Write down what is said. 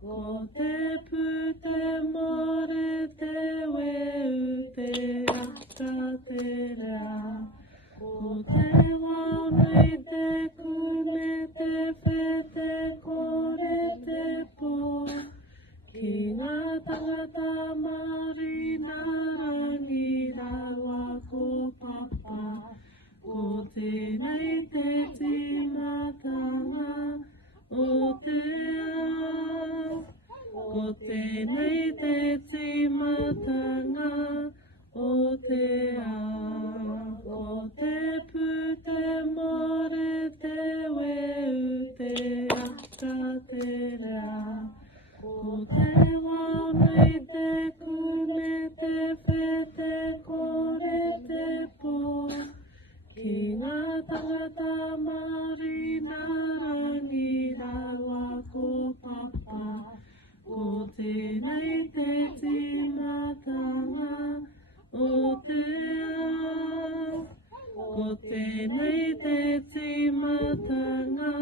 Ko te pute more te weu te aka te rea. Ko te wanei te kume te whete kore te pō. Ki ngā tangata Māori nā rangi rawa ko papa. Ko tēnei te timatanga o te ao. Ko tēnei te timatanga o te ao. Ko te pute more te weu te aka te rea. Ko te wanei te kume te whete kore te pō. Ki ngā tangata Māori nā rangi rawa ko papa. Ko tēnei te timatanga o te ao. Ko tēnei te timatanga